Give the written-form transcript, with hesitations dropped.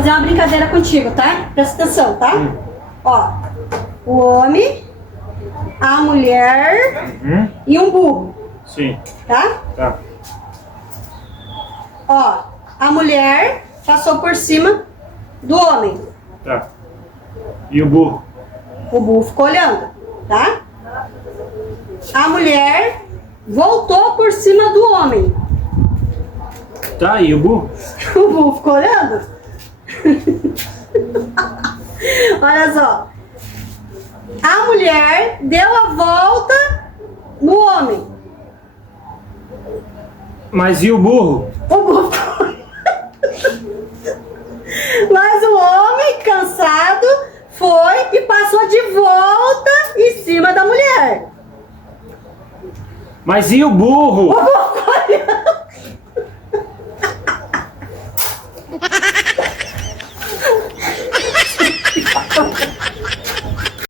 fazer uma brincadeira contigo, tá? Presta atenção, tá? Ó, o homem, a mulher e um burro, Sim. tá? Tá. Ó, a mulher passou por cima do homem. Tá. E o burro? O burro ficou olhando, tá? A mulher voltou por cima do homem. Tá, e o burro? O burro ficou olhando. Olha só. A mulher deu a volta no homem. Mas e o burro? O burro ficou olhando. Mas o homem, cansado, foi e passou de volta em cima da mulher. Mas e o burro? O burro ficou olhando.